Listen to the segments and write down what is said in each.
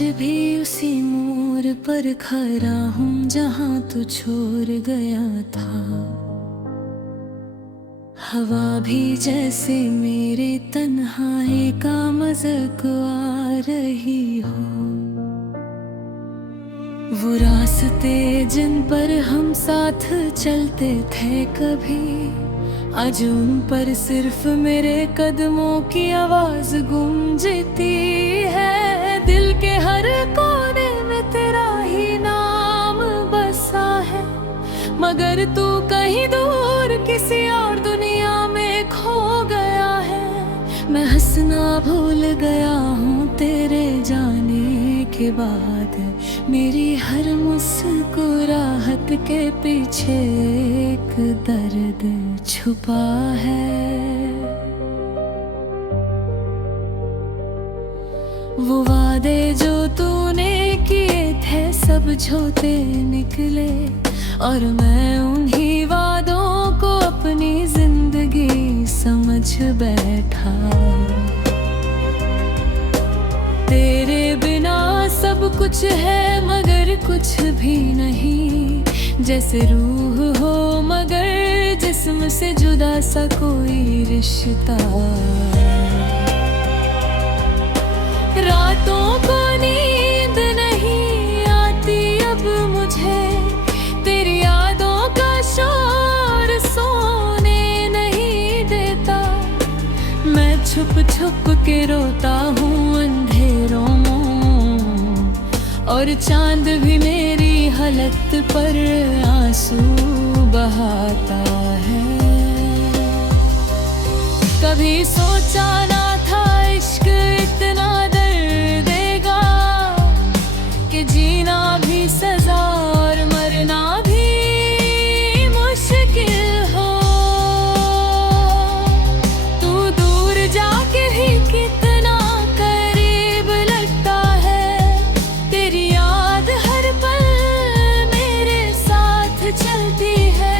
भी उसी मोड़ पर खड़ा हूँ जहाँ तू छोड़ गया था। हवा भी जैसे मेरे तन्हाई का मज़ाक आ रही हो। वो रास्ते जिन पर हम साथ चलते थे कभी, आज उन पर सिर्फ मेरे कदमों की आवाज गूंजती है। दिल के हर कोने में तेरा ही नाम बसा है, मगर तू कहीं दूर किसी और दुनिया में खो गया है। मैं हंसना भूल गया हूँ तेरे जाने के बाद। मेरी हर मुस्कुराहट के पीछे एक दर्द छुपा है। वो वादे जो तूने किए थे सब झूठे निकले, और मैं उन्हीं वादों को अपनी जिंदगी समझ बैठा। तेरे बिना सब कुछ है मगर कुछ भी नहीं, जैसे रूह हो मगर जिस्म से जुदा सा कोई रिश्ता। रातों को नींद नहीं आती अब मुझे, तेरी यादों का शोर सोने नहीं देता। मैं छुप छुप के रोता हूँ अंधेरों में, और चांद भी मेरी हालत पर आंसू बहाता है। कभी सोचा ना था इश्क इतना दर्द देगा, कि जीना भी सजा और मरना भी मुश्किल हो। तू दूर जाके भी कितना करीब लगता है, तेरी याद हर पल मेरे साथ चलती है।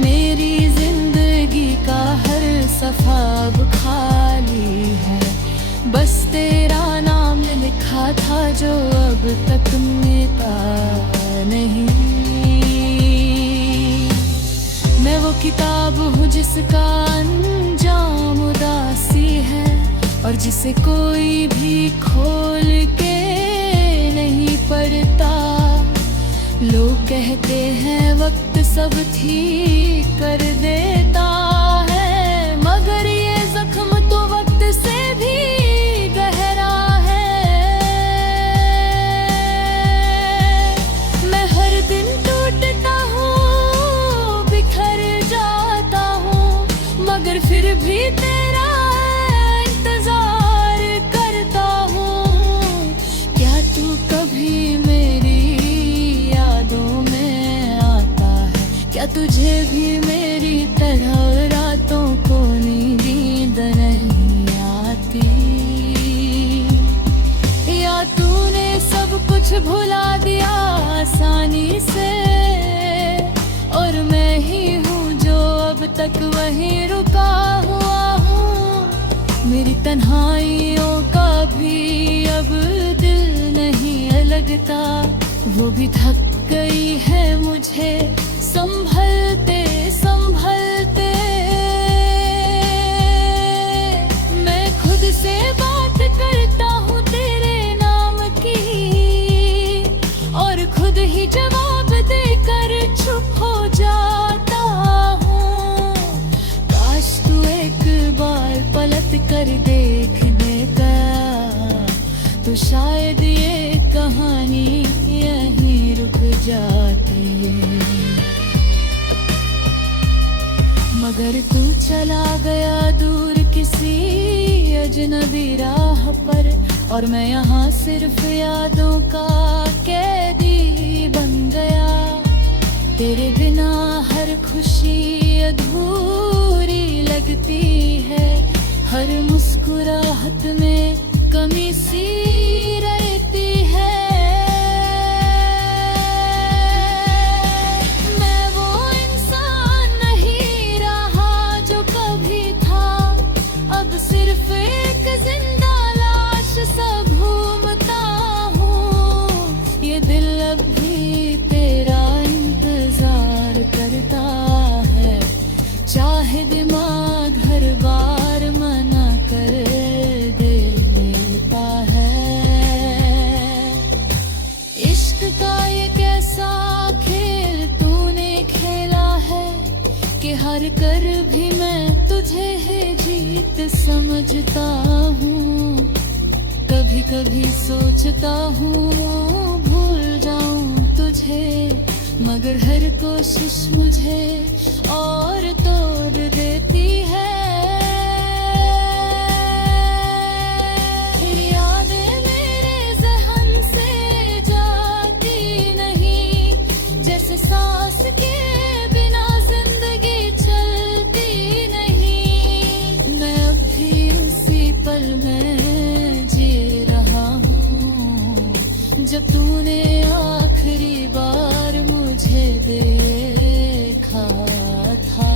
मेरी जिंदगी का हर सफा अब खाली है, बस तेरा नाम लिखा था जो अब तक मिटा नहीं। मैं वो किताब हूँ जिसका अंजाम उदासी है, और जिसे कोई भी खोल के नहीं पढ़ता। लोग कहते हैं वक्त सब ठीक कर देता है, मगर ये जख्म तो वक्त से भी गहरा है। मैं हर दिन टूटता हूँ, बिखर जाता हूँ, मगर फिर भी तेरा इंतजार करता हूँ। क्या तू कभी मेरी यादों में आता है? क्या तुझे भी मेरी तरह रातों को नींद नहीं आती? या तूने सब कुछ भुला दिया आसानी से, और मैं ही हूँ जो अब तक वहीं रुका हुआ हूँ। मेरी तन्हाइयों का भी अब दिल नहीं लगता, वो भी थक गई है मुझे संभलते संभलते। मैं खुद से बात करता हूँ तेरे नाम की, और खुद ही जवाब देकर चुप हो जाता हूँ। काश तू एक बार पलट कर देख लेता, तो शायद ये कहानी यहीं रुक जाती है। मगर तू चला गया दूर किसी अजनबी राह पर, और मैं यहाँ सिर्फ यादों का कैदी बन गया। तेरे बिना हर खुशी अधूरी लगती है, हर मुस्कुराहट में कमी सी रहती है। मैं वो इंसान नहीं रहा जो कभी था, अब सिर्फ एक जिंदा लाश सा घूमता इश्क का ये कैसा खेल तूने खेला है कि हार कर भी मैं तुझे है जीत समझता हूँ। कभी कभी सोचता हूँ भूल जाऊँ तुझे, मगर हर कोशिश मुझे और तोड़ देती है। फिर यादें मेरे ज़हन से जाती नहीं, जैसे सांस के बिना जिंदगी चलती नहीं। मैं अब भी उसी पल में जी रहा हूँ जब तूने आखिरी बार मुझे देखा था।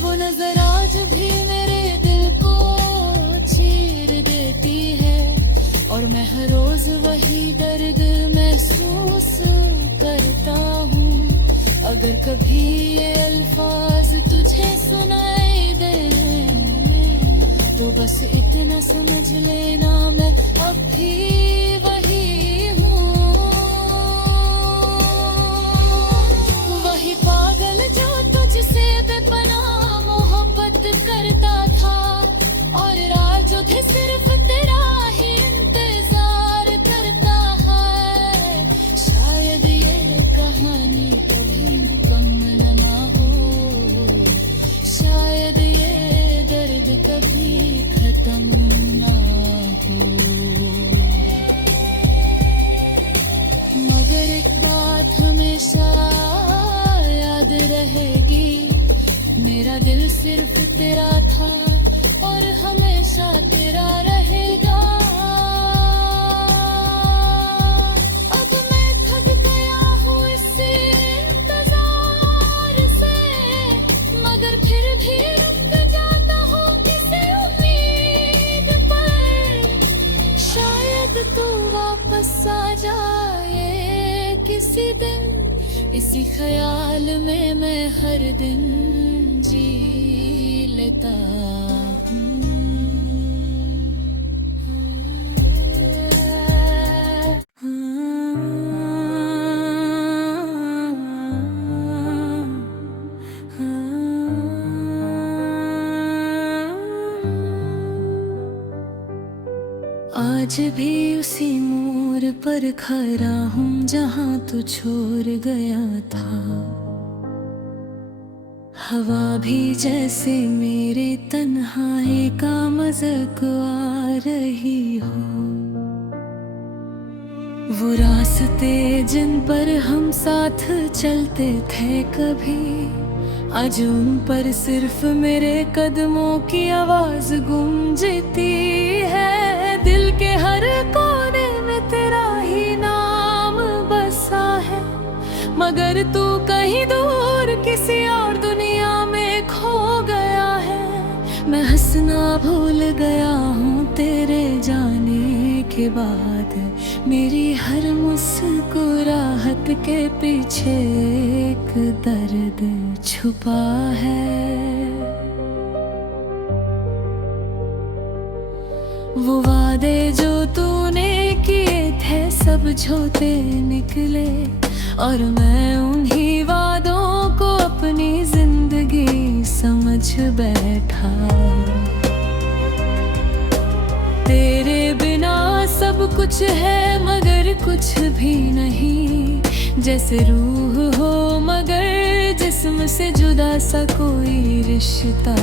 वो नजर आज भी मेरे दिल को चीर देती है, और मैं हर रोज वही दर्द महसूस करता हूँ। अगर कभी ये अल्फाज तुझे सुनाई दे तो बस इतना समझ लेना मैं अब भी वही हूँ। वही पागल जो तुझसे बेपनाह मोहब्बत करता था, और राज जो भी सिर्फ तेरा ही इंतजार करता है। शायद ये कहानी कभी मुकम्मल ना हो, शायद ये दर्द कभी खत्म ना हो। मगर एक बात हमेशा याद रहेगी, मेरा दिल सिर्फ तेरा था और हमेशा तेरा रहेगा। अब मैं थक गया हूँ इस इंतजार से, मगर फिर भी रुक जाता हूँ किसी उम्मीद पर। शायद तू वापस आ जाए किसी दिन, इसी ख्याल में मैं हर दिन जी लेता हूँ। आज भी उसी मोड़ पर खड़ा हूँ जहाँ तू छोड़ गया था। हवा भी जैसे मेरे तन्हाई का मज़ाक आ रही हो। वो रास्ते जिन पर हम साथ चलते थे कभी, आज उन पर सिर्फ मेरे कदमों की आवाज गूंजती है। दिल के हर कोने में तेरा ही नाम बसा है, मगर तू कहीं दूर किसी और दुनिया में खो गया है। मैं हंसना भूल गया हूँ तेरे जाने के बाद, मेरी हर मुस्कुराहट के पीछे एक दर्द छुपा है। वो वादे जो तूने किए थे सब झूठे निकले, और मैं उन्हीं वादों को अपनी जिंदगी समझ बैठा। तेरे बिना सब कुछ है मगर कुछ भी नहीं, जैसे रूह हो मगर जिस्म से जुदा सा कोई रिश्ता।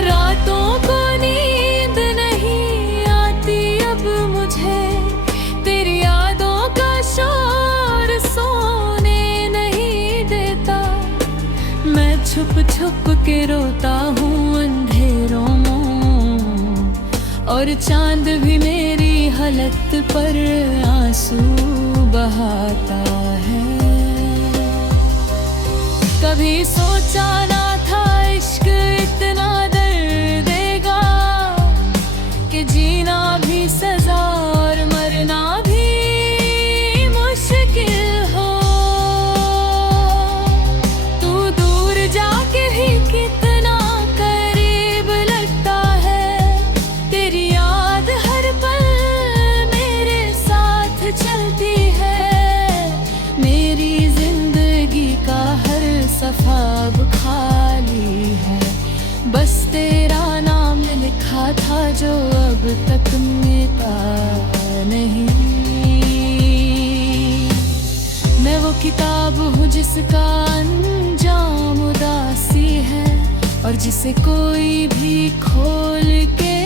रातों को नींद नहीं आती अब मुझे, तेरी यादों का शोर सोने नहीं देता। मैं छुप छुप के रोता हूँ अंधेरों में, और चांद भी मेरी हालत पर आंसू बहाता है। कभी सोचा ना था इश्क इतना दर्द देगा, कि जीना भी सजा और मरना भी मुश्किल हो। तू दूर जाके भी कितना करीब लगता है, तेरी याद हर जो अब तक मिटा नहीं। मैं वो किताब हूँ जिसका अंजाम उदासी है, और जिसे कोई भी खोल के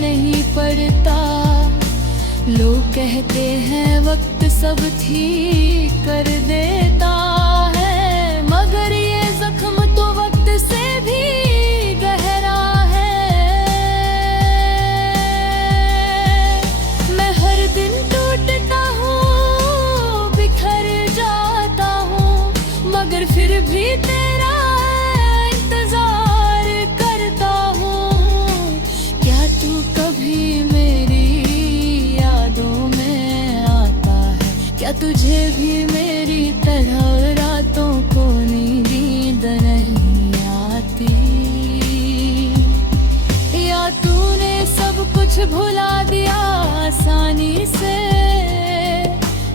नहीं पढ़ता। लोग कहते हैं वक्त सब ठीक कर देता है, मगर ये जख्म तो वक्त से भी गहरा है। मैं हर दिन टूटता हूँ, बिखर जाता हूँ, मगर फिर भी तेरा इंतजार करता हूँ। क्या तू कभी मेरी यादों में आता है? क्या तुझे भी मेरी तरह रातों को नींद नहीं आती? या तूने सब कुछ भुला दिया आसानी से,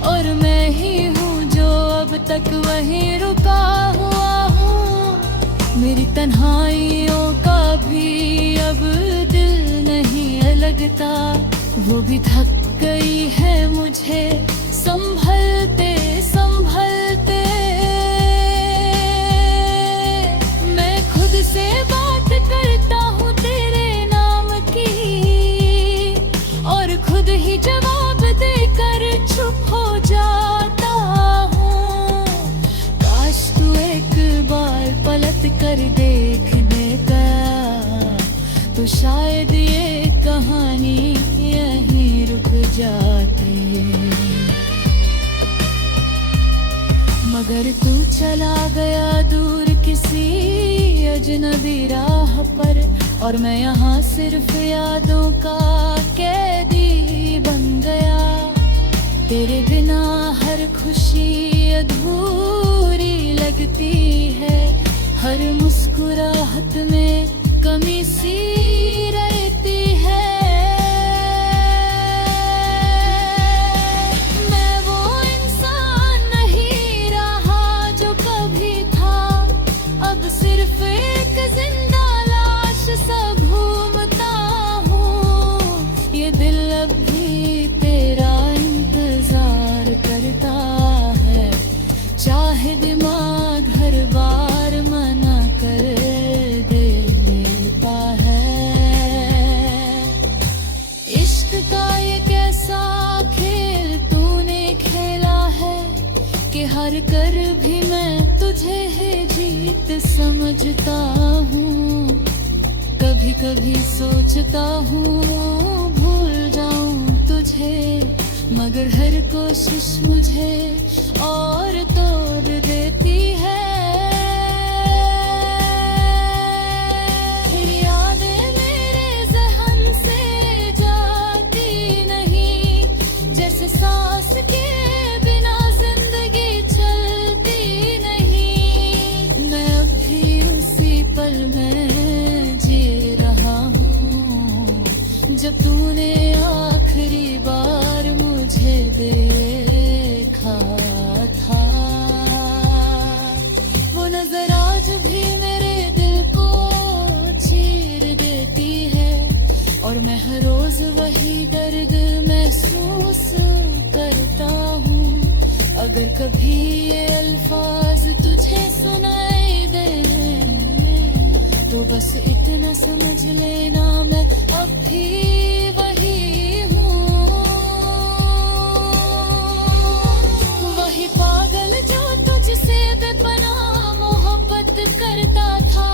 और मैं ही हूँ जो अब तक वहीं रुका हुआ हूँ। मेरी तन्हाइयों का भी अब दिल नहीं लगता, वो भी थक गई है मुझे संभलते संभलते। मैं खुद से बात करता हूँ तेरे नाम की, और खुद ही जवाब देकर चुप हो जाता हूँ। काश तू एक बार पलट कर देख देगा, तो शायद ये कहानी यहीं रुक जाती। मगर तू चला गया दूर किसी अजनबी राह पर, और मैं यहाँ सिर्फ यादों का कैदी बन गया। तेरे बिना हर खुशी अधूरी लगती है, हर मुस्कुराहट में कमी सी रहती है। मैं वो इंसान नहीं रहा जो कभी था, अब सिर्फ एक जिंदा लाश सा घूमता हूँ। ये दिल अब भी तेरा इंतजार करता है, चाहे दिमाग हर बार मना कर दे लेता है। इश्क का ये कैसा खेल तूने खेला है, कि हार कर भी मैं तुझे है जीत समझता हूँ। कभी कभी सोचता हूँ भूल जाऊं तुझे, मगर हर कोशिश मुझे और तोड़ देती है। फिर यादें मेरे ज़हन से जाती नहीं, जैसे सांस के बिना जिंदगी चलती नहीं। मैं अब भी उसी पल में जी रहा हूँ, जब तूने आखिरी बार मुझे देखा था। वो नजर आज भी मेरे दिल को चीर देती है, और मैं हर रोज वही दर्द महसूस करता हूँ। अगर कभी ये अल्फाज तुझे सुनाई दे, तो बस इतना समझ लेना मैं अब भी वही हूँ। वही पागल जो तुझसे बेपनाह मोहब्बत करता था,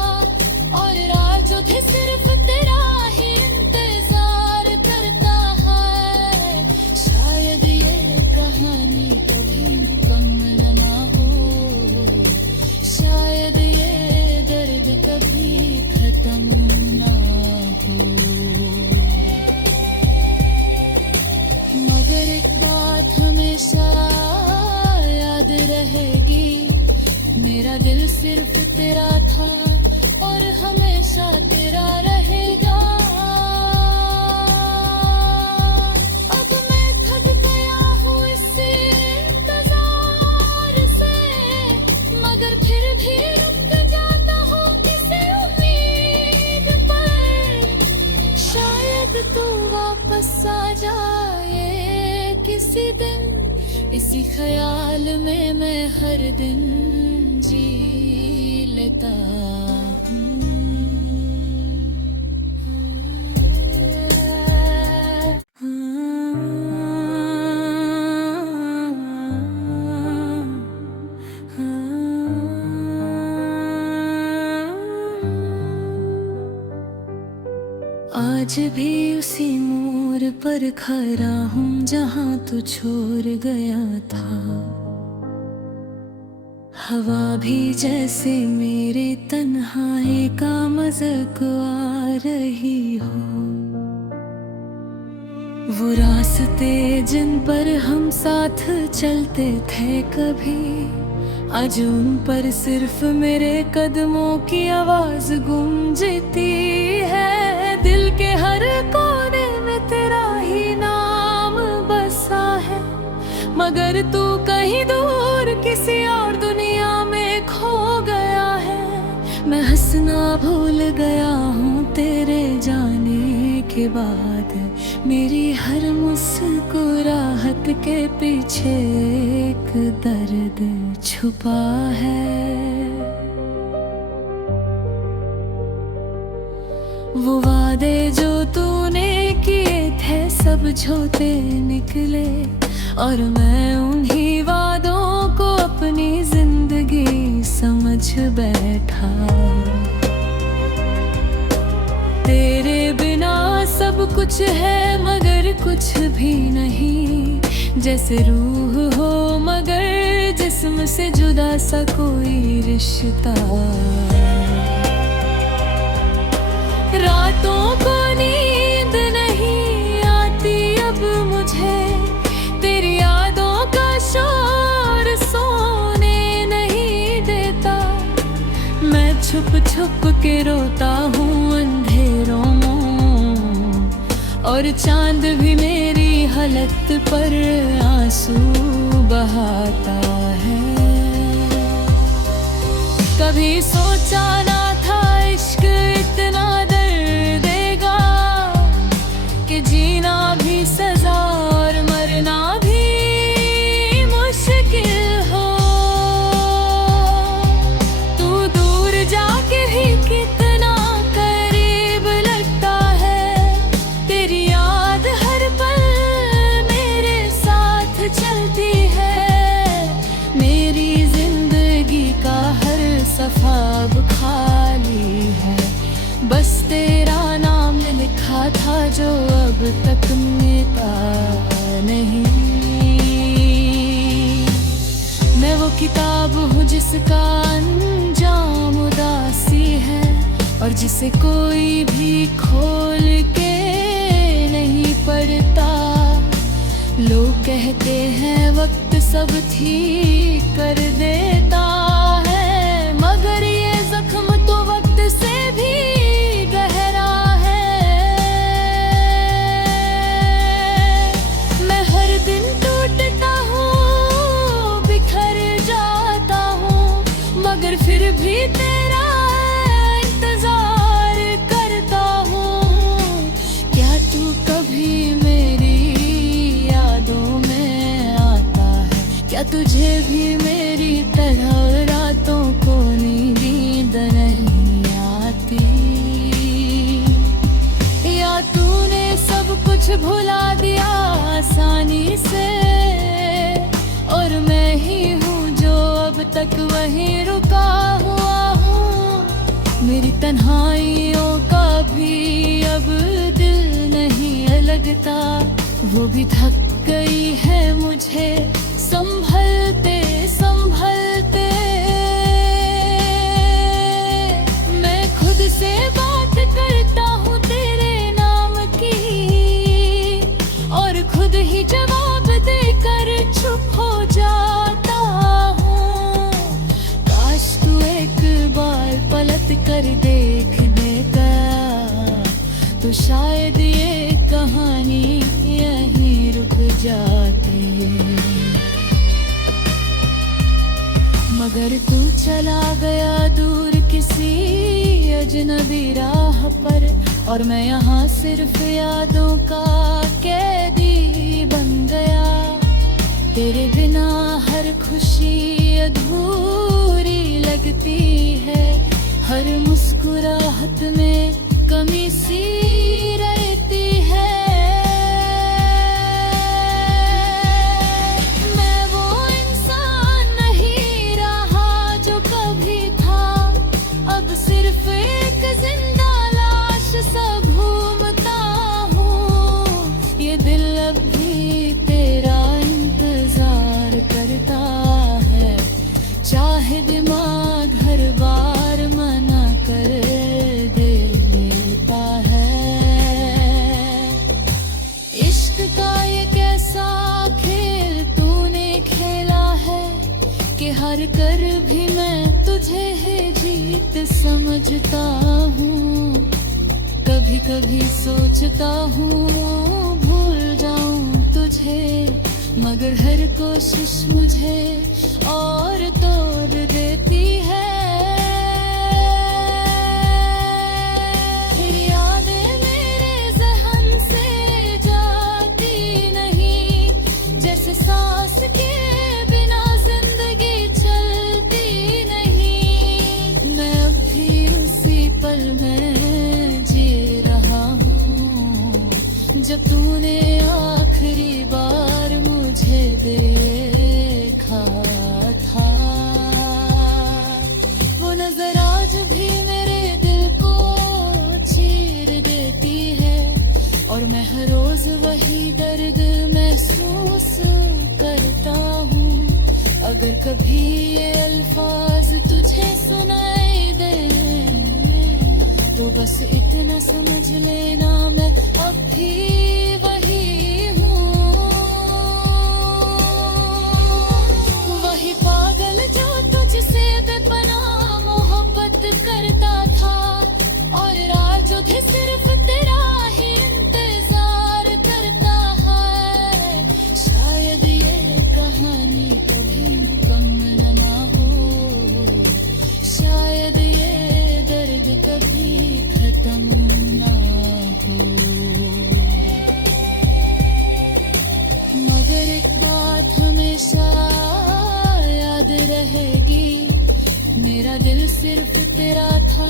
और राज जो भी सिर्फ तेरा ही इंतजार करता है। शायद ये कहानी कभी मुकम्मल ना हो, शायद ये दर्द कभी खत्म ना हो। मगर एक बात हमेशा याद रहेगी, मेरा दिल सिर्फ तेरा था और हमेशा तेरा रहेगा। अब मैं थक गया हूँ इस इंतजार से, मगर फिर भी रुक जाता हूँ किसी उम्मीद पर। शायद वापस आ जाए किसी दिन, इसी ख्याल में मैं हर दिन जी लेता हूँ। आज भी उसी मोड़ पर खड़ा हूँ जहाँ तू छोड़ गया था। हवा भी जैसे मेरे तन्हाई का मज़ाक आ रही हो। वो रास्ते जिन पर हम साथ चलते थे कभी, आज उन पर सिर्फ मेरे कदमों की आवाज गूंजती है। दिल के हर कोने में तेरा ही नाम बसा है, मगर तू कहीं दूर किसी और दुनिया में खो गया है। मैं हंसना भूल गया हूँ तेरे जाने के बाद, मेरी हर मुस्कुराहट के पीछे एक दर्द छुपा है। वो वादे जो तूने किए थे सब झूठे निकले, और मैं उन्हीं वादों को अपनी जिंदगी समझ बैठा। तेरे बिना सब कुछ है मगर कुछ भी नहीं, जैसे रूह हो मगर जिस्म से जुदा सा कोई रिश्ता। रातों को नींद नहीं आती अब मुझे, तेरी यादों का शोर सोने नहीं देता। मैं छुप छुप के रोता हूँ अंधेरों में, और चांद भी मेरी हालत पर आंसू बहाता है। कभी सोचा ना था इश्क इतना दर्द देगा, कि जीना भी सजा और मरना भी मुश्किल हो। तू दूर जाके भी कितना करीब लगता है, तेरी याद हर पल मेरे साथ चलती है। मेरी जिंदगी का हर सफा अब खाली है, बस तेरा नाम लिखा था जो अब तक मिटा नहीं। मैं वो किताब हूँ जिसका अंजाम उदासी है, और जिसे कोई भी खोल के नहीं पढ़ता। लोग कहते हैं वक्त सब ठीक कर देता है, मगर ये जख्म तो वक्त से भी गहरा है। मैं हर दिन टूटता हूँ, बिखर जाता हूँ, मगर फिर भी तेरा इंतजार करता हूँ। क्या तू कभी मेरी यादों में आता है? क्या तुझे भी मेरी तरह रातों को नींद नहीं आती? या तूने सब कुछ भुला दिया आसानी से, और मैं ही हूँ जो अब तक वहीं रुका हुआ हूँ। मेरी तन्हाइयों का भी अब दिल नहीं लगता, वो भी थक गई है मुझे संभलते संभलते। मैं खुद से बात करता हूँ तेरे नाम की, और खुद ही जवाब देकर चुप हो जाता हूँ। काश तू एक बार पलट कर देख लेगा, तो शायद ये कहानी यहीं रुक जाती। मगर तू चला गया दूर किसी अजनबी राह पर, और मैं यहाँ सिर्फ यादों का कैदी बन गया। तेरे बिना हर खुशी अधूरी लगती है, हर मुस्कुराहट में कमी सी रहती है। मैं वो इंसान नहीं रहा जो कभी था, अब सिर्फ एक जिंदा लाश सा घूमता हूँ। ये दिल अब भी तेरा इंतजार करता है, चाहे दिमाग हर बार मना कर देता है। इश्क का ये कैसा खेल तूने खेला है कि हार कर भी मैं तुझे है जीत समझता हूँ। कभी कभी सोचता हूँ भूल जाऊं तुझे, मगर हर कोशिश मुझे और तोड़ देती है। फिर यादें मेरे ज़हन से जाती नहीं, जैसे सांस के बिना जिंदगी चलती नहीं। मैं अब भी उसी पल में जी रहा हूँ जब तूने आखिरी बार मुझे देखा था। वो नजर आज भी मेरे दिल को चीर देती है, और मैं हर रोज वही दर्द महसूस करता हूँ। अगर कभी ये अल्फाज तुझे सुनाई दे तो बस इतना समझ लेना मैं अब भी वही हूँ। वही पागल जो तुझसे बेपनाह मोहब्बत करता था, और आज भी सिर्फ तेरा ही इंतजार करता है। शायद ये कहानी कभी मुकम्मल ना हो, शायद ये दर्द कभी खत्म ना हो। मगर एक बात हमेशा याद रहेगी, मेरा दिल सिर्फ तेरा था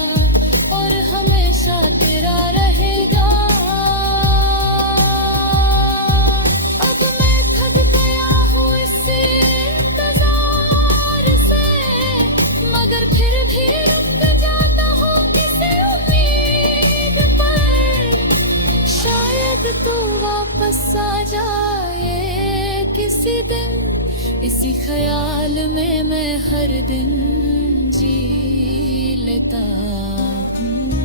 और हमेशा तेरा रहेगा। अब मैं थक गया हूँ इस इंतजार से, मगर फिर भी रुक जाता हूँ किसी उम्मीद पर। शायद तू वापस आ जाए किसी दिन, इसी ख्याल में मैं हर दिन जी लेता हूँ।